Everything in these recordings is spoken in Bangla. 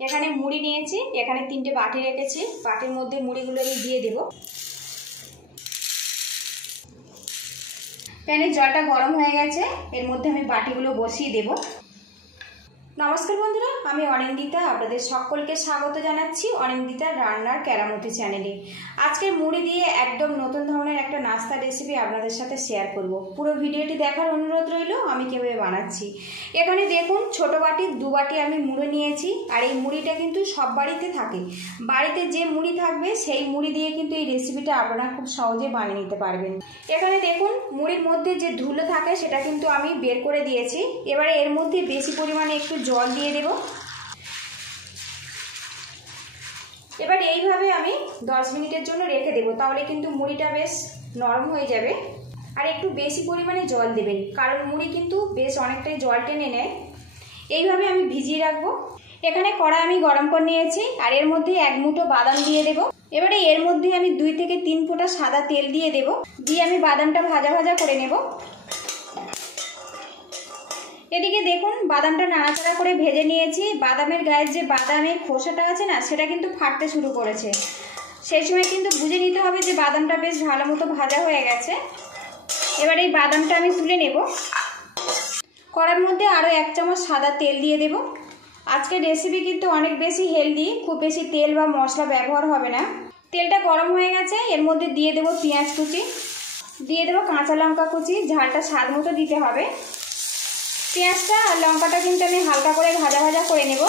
এখানে মুড়ি নিয়েছি, এখানে 3টে বাটি রেখেছি, বাটির মধ্যে মুড়িগুলো আমি দিয়ে দেব। প্যানের জলটা গরম হয়ে গেছে, এর মধ্যে আমি বাটিগুলো বসিয়ে দেব। নমস্কার বন্ধুরা, আমি অনিন্দিতা, আপনাদের সকলকে স্বাগত জানাচ্ছি অনিন্দিতার রান্নার কেরামতি চ্যানেলে। আজকে মুড়ি দিয়ে একদম নতুন ধরনের একটা নাস্তা রেসিপি আপনাদের সাথে শেয়ার করব। পুরো ভিডিওটি দেখার অনুরোধ রইল আমি কিভাবে বানাচ্ছি। এখানে দেখুন ছোট বাটির 2 বাটি আমি মুড়ি নিয়েছি, আর এই মুড়িটা কিন্তু সব বাড়িতে থাকে। বাড়িতে যে মুড়ি থাকবে সেই মুড়ি দিয়ে কিন্তু এই রেসিপিটা আপনারা খুব সহজে বানিয়ে নিতে পারবেন। এখানে দেখুন মুড়ির মধ্যে যে ধুলো থাকে সেটা কিন্তু আমি বের করে দিয়েছি। এবারে এর মধ্যে বেশি পরিমাণে একটু জল দিয়ে দেব। এবার এইভাবে আমি 10 মিনিটের জন্য রেখে দেব, তাহলে কিন্তু মুড়িটা বেশ নরম হয়ে যাবে। আর একটু বেশি পরিমাণে জল দেবেন, কারণ মুড়ি কিন্তু বেশ অনেকটাই জল টেনে নেয়। এইভাবে আমি ভিজিয়ে রাখবো। এখানে কড়াই আমি গরম করে নিয়েছি, আর এর মধ্যে 1 মুঠো বাদাম দিয়ে দেব। এবারে এর মধ্যে আমি 2 থেকে 3 ফোঁটা সাদা তেল দিয়ে দেব, দিয়ে আমি বাদামটা ভাজা ভাজা করে নেব। এদিকে দেখুন বাদামটা নাড়াচাড়া করে ভেজে নিয়েছি। বাদামের গায়ের যে বাদামের খোসাটা আছে না, সেটা কিন্তু ফাটতে শুরু করেছে। সেই সময় কিন্তু বুঝে নিতে হবে যে বাদামটা বেশ ভালো মতো ভাজা হয়ে গেছে। এবার এই বাদামটা আমি তুলে নেব। কড়ার মধ্যে আরও 1 চামচ সাদা তেল দিয়ে দেব। আজকের রেসিপি কিন্তু অনেক বেশি হেলদি, খুব বেশি তেল বা মশলা ব্যবহার হবে না। তেলটা গরম হয়ে গেছে, এর মধ্যে দিয়ে দেব পেঁয়াজ কুচি, দিয়ে দেব কাঁচা লঙ্কা কুচি, ঝালটা স্বাদ মতো দিতে হবে। পেঁয়াজটা আর লঙ্কাটা কিন্তু আমি হালকা করে ভাজা ভাজা করে নেব।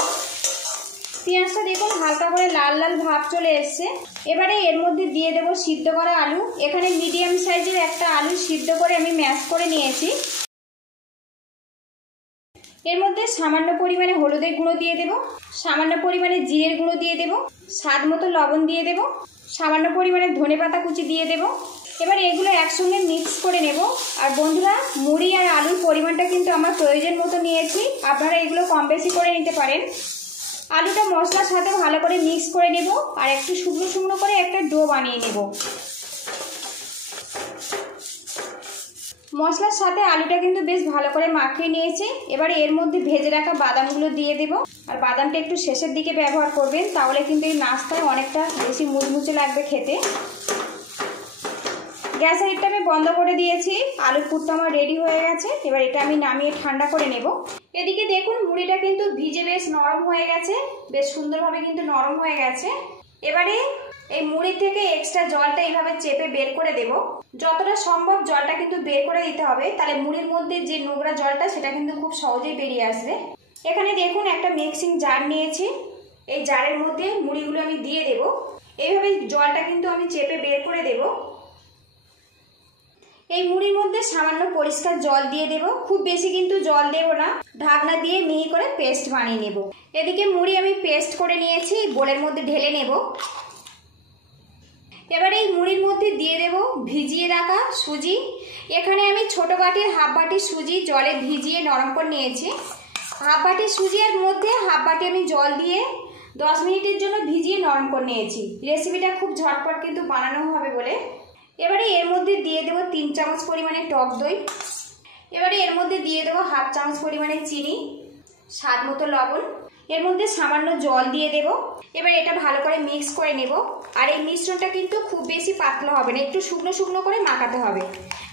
পেঁয়াজটা দেখুন হালকা করে লাল লাল ভাব চলে এসছে। এবারে এর মধ্যে দিয়ে দেব সিদ্ধ করা আলু। এখানে মিডিয়াম সাইজের একটা আলু সিদ্ধ করে আমি ম্যাশ করে নিয়েছি। এর মধ্যে সামান্য পরিমাণে হলুদের গুঁড়ো দিয়ে দেব, সামান্য পরিমাণে জিরের গুঁড়ো দিয়ে দেব, স্বাদ মতো লবণ দিয়ে দেব, সামান্য পরিমাণে ধনেপাতা কুচি দিয়ে দেব। এবার এগুলো একসঙ্গে মিক্স করে নেব। আর বন্ধুরা, মুড়ি আর আলুর পরিমাণটা কিন্তু আমার প্রয়োজন মতো নিয়েছি, আপনারা এগুলো কম বেশি করে নিতে পারেন। আলুটা মশলার সাথে ভালো করে মিক্স করে নেব, আর একটু শুকনো শুকনো করে একটা ডো বানিয়ে নেব। মশলার সাথে আলুটা কিন্তু বেশ ভালো করে মাখিয়ে নিয়েছি। এবারে এর মধ্যে ভেজে রাখা বাদামগুলো দিয়ে দেব। আর বাদামটা একটু শেষের দিকে ব্যবহার করবেন, তাহলে কিন্তু এই নাস্তায় অনেকটা বেশি মুচমুচে লাগবে খেতে। গ্যাসের হিটটা আমি বন্ধ করে দিয়েছি। আলুর পুরটা আমার রেডি হয়ে গেছে। এবার এটা আমি নামিয়ে ঠান্ডা করে নেব। এদিকে দেখুন মুড়িটা কিন্তু ভিজে বেশ নরম হয়ে গেছে, বেশ সুন্দরভাবে কিন্তু নরম হয়ে গেছে। এবারে এই মুড়ি থেকে এক্সট্রা জলটা এইভাবে চেপে বের করে দেব। যতটা সম্ভব জলটা কিন্তু বের করে দিতে হবে, তাহলে মুড়ির মধ্যে যে নোংরা জলটা সেটা কিন্তু খুব সহজেই বেরিয়ে আসবে। এখানে দেখুন একটা মিক্সিং জার নিয়েছি, এই জারের মধ্যে মুড়িগুলো আমি দিয়ে দেব। এইভাবে জলটা কিন্তু আমি চেপে বের করে দেব। এই মুড়ির মধ্যে সামান্য পরিষ্কার জল দিয়ে দেব, খুব বেশি কিন্তু জল দেব না। ঢাকনা দিয়ে মিহি করে পেস্ট বানিয়ে নেব। এদিকে মুড়ি আমি পেস্ট করে নিয়েছি, বোলের মধ্যে ঢেলে নেব। এবার এই মুড়ির মধ্যে দিয়ে দেব ভিজিয়ে রাখা সুজি। এখানে আমি ছোট বাটির হাফ বাটি সুজি জলে ভিজিয়ে নরম করে নিয়েছি। হাফ বাটি সুজির মধ্যে হাফ বাটি আমি জল দিয়ে 10 মিনিটের জন্য ভিজিয়ে নরম করে নিয়েছি। রেসিপিটা খুব ঝটপট কিন্তু বানানো হবে বলে। এবারে এর মধ্যে দিয়ে দেব 3 চামচ পরিমাণে টক দই। এবারে এর মধ্যে দিয়ে দেব হাফ চামচ পরিমাণে চিনি, স্বাদ মতো লবণ। এর মধ্যে সামান্য জল দিয়ে দেব। এবার এটা ভালো করে মিক্স করে নেব। আর এই মিশ্রণটা কিন্তু খুব বেশি পাতলা হবে না, একটু শুকনো শুকনো করে মাখাতে হবে।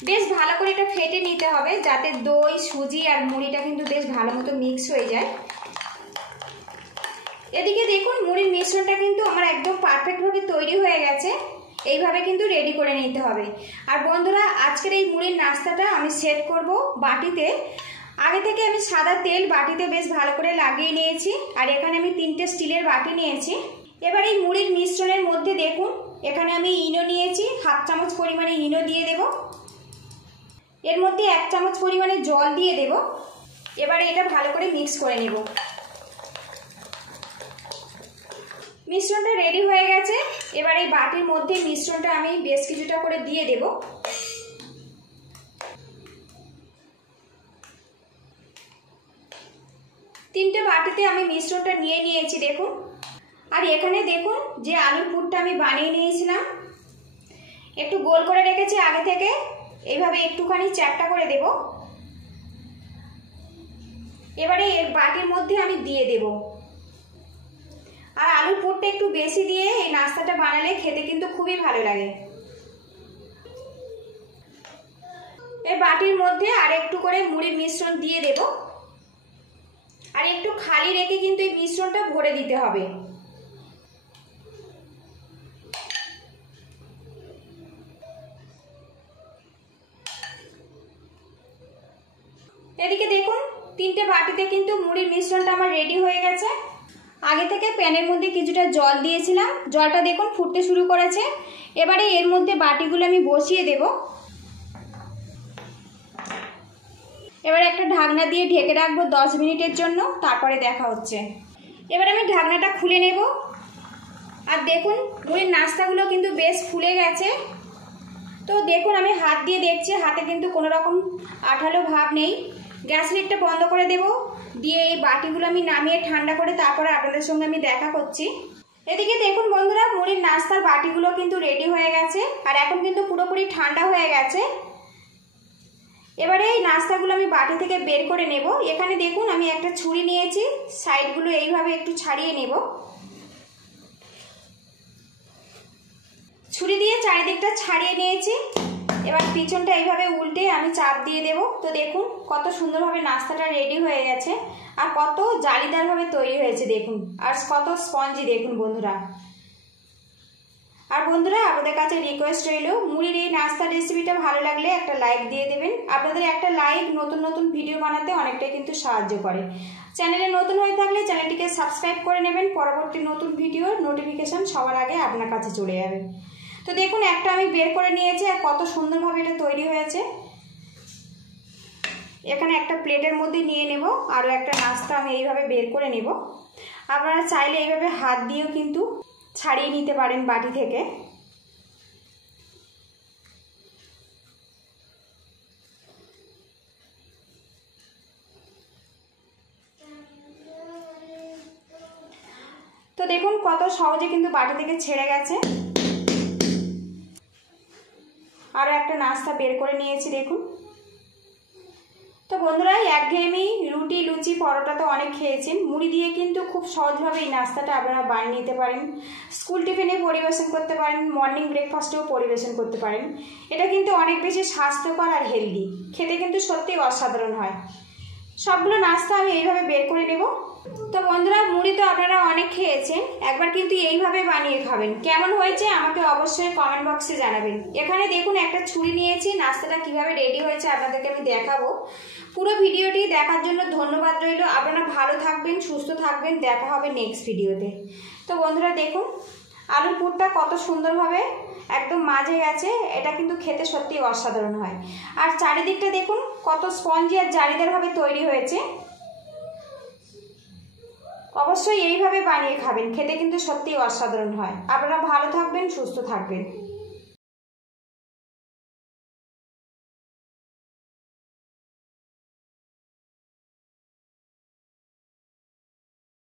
বেশ ভালো করে এটা ফেটে নিতে হবে, যাতে দই, সুজি আর মুড়িটা কিন্তু বেশ ভালো মতো মিক্স হয়ে যায়। এদিকে দেখুন মুড়ির মিশ্রণটা কিন্তু আমার একদম পারফেক্টভাবে তৈরি হয়ে গেছে। এইভাবে কিন্তু রেডি করে নিতে হবে। আর বন্ধুরা, আজকের এই মুড়ির নাস্তাটা আমি সেট করব বাটিতে। আগে থেকে আমি সাদা তেল বাটিতে বেশ ভালো করে লাগিয়ে নিয়েছি। আর এখানে আমি 3টে স্টিলের বাটি নিয়েছি। এবার এই মুড়ির মিশ্রণের মধ্যে দেখুন এখানে আমি ইনো নিয়েছি, হাফ চামচ পরিমাণে ইনো দিয়ে দেব। এর মধ্যে 1 চামচ পরিমাণে জল দিয়ে দেব। এবার এটা ভালো করে মিক্স করে নেব। মিশ্রণটা রেডি হয়ে গেছে। এবার এই বাটির মধ্যে মিশ্রণটা আমি বেশ কিছুটা করে দিয়ে দেব। তিনটে বাটিতে আমি মিশ্রণটা নিয়ে নিয়েছি দেখুন। আর এখানে দেখুন যে আলুর পুরটা আমি বানিয়ে নিয়েছিলাম, একটু গোল করে রেখেছি আগে থেকে। এইভাবে একটুখানি চ্যাপটা করে দেব। এবারে এর বাটির মধ্যে আমি দিয়ে দেব। আলুর পুরটা একটু বেশি দিয়ে এই নাস্তাটা বানালে খেতে কিন্তু খুবই ভালো লাগে। এই বাটির মধ্যে আর একটু করে মুড়ির মিশ্রণ দিয়ে দেব, আর একটু খালি রেখে কিন্তু এই মিশ্রণটা ভরে দিতে হবে। এদিকে দেখুন 3টে বাটিতে কিন্তু মুড়ির মিশ্রণটা আমার রেডি হয়ে গেছে। আগে থেকে প্যানের মধ্যে কিছুটা জল দিয়েছিলাম, জলটা দেখুন ফুটতে শুরু করেছে। এবারে এর মধ্যে বাটিগুলো আমি বসিয়ে দেব। এবারে একটা ঢাকনা দিয়ে ঢেকে রাখবো 10 মিনিটের জন্য, তারপরে দেখা হচ্ছে। এবার আমি ঢাকনাটা খুলে নেব। আর দেখুন মুড়ির নাস্তাগুলো কিন্তু বেশ ফুলে গেছে। তো দেখুন আমি হাত দিয়ে দেখছি, হাতে কিন্তু কোনো রকম আঠালো ভাব নেই। গ্যাস লিডটা বন্ধ করে দেব, দিয়ে এই বাটিগুলো আমি নামিয়ে ঠান্ডা করে তারপরে আপনাদের সঙ্গে আমি দেখা করছি। এদিকে দেখুন বন্ধুরা, মুড়ির নাস্তার বাটিগুলো কিন্তু রেডি হয়ে গেছে, আর এখন কিন্তু পুরোপুরি ঠান্ডা হয়ে গেছে। এবারে এই নাস্তাগুলো আমি বাটি থেকে বের করে নেব। এখানে দেখুন আমি একটা ছুরি নিয়েছি, সাইডগুলো এইভাবে একটু ছাড়িয়ে নেব। ছুরি দিয়ে চারিদিকটা ছাড়িয়ে নিয়েছি। এবার পিছনটা এইভাবে উল্টে আমি চাপ দিয়ে দেব। তো দেখুন কত সুন্দরভাবে নাস্তাটা রেডি হয়ে গেছে, আর কত জালিদারভাবে তৈরি হয়েছে দেখুন, আর কত স্পঞ্জি দেখুন বন্ধুরা। আর বন্ধুরা আপনাদের কাছে রিকোয়েস্ট রইল, মুড়ির এই নাস্তার রেসিপিটা ভালো লাগলে একটা লাইক দিয়ে দেবেন। আপনাদের একটা লাইক নতুন নতুন ভিডিও বানাতে অনেকটাই কিন্তু সাহায্য করে। চ্যানেলে নতুন হয়ে থাকলে চ্যানেলটিকে সাবস্ক্রাইব করে নেবেন, পরবর্তী নতুন ভিডিওর নোটিফিকেশন সবার আগে আপনার কাছে চলে যাবে। তো দেখুন একটা আমি বের করে নিয়েছি, আর কত সুন্দরভাবে এটা তৈরি হয়েছে। এখানে একটা প্লেটের মধ্যে নিয়ে নেব, আরও একটা নাস্তা আমি এইভাবে বের করে নেব। আপনারা চাইলে এইভাবে হাত দিয়েও কিন্তু ছাড়িয়ে নিতে পারেন বাটি থেকে। তো দেখুন কত সহজে কিন্তু বাটি থেকে ছেড়ে গেছে। আরও একটা নাস্তা বের করে নিয়েছি দেখুন। তো বন্ধুরা একঘেয়েমি রুটি লুচি পরোটা তো অনেক খেয়েছেন, মুড়ি দিয়ে কিন্তু খুব সহজভাবে এই নাস্তাটা আপনারা বানিয়ে নিতে পারেন। স্কুল টিফিনে পরিবেশন করতে পারেন, মর্নিং ব্রেকফাস্টেও পরিবেশন করতে পারেন। এটা কিন্তু অনেক বেশি স্বাস্থ্যকর আর হেলদি, খেতে কিন্তু সত্যিই অসাধারণ হয়। সবগুলো নাস্তা আমি এইভাবে বের করে নেব। তো বন্ধুরা মুড়ি তো আপনারা অনেক খেয়েছেন, একবার কিন্তু এইভাবে বানিয়ে খাবেন। কেমন হয়েছে আমাকে অবশ্যই কমেন্ট বক্সে জানাবেন। এখানে দেখুন একটা ছুরি নিয়েছি, নাস্তাটা কিভাবে রেডি হয়েছে আপনাদেরকে আমি দেখাবো। পুরো ভিডিওটি দেখার জন্য ধন্যবাদ রইল। আপনারা ভালো থাকবেন, সুস্থ থাকবেন, দেখা হবে নেক্সট ভিডিওতে। তো বন্ধুরা দেখুন আলুর পুরটা কত সুন্দরভাবে একদম মাঝে গেছে, এটা কিন্তু খেতে সত্যি অসাধারণ হয়। আর চারিদিকটা দেখুন কত স্পঞ্জি আর জালিদারভাবে তৈরি হয়েছে। অবশ্যই এইভাবে বানিয়ে খাবেন, খেতে কিন্তু সত্যিই অসাধারণ হয়। আপনারা ভালো থাকবেন, সুস্থ থাকবেন।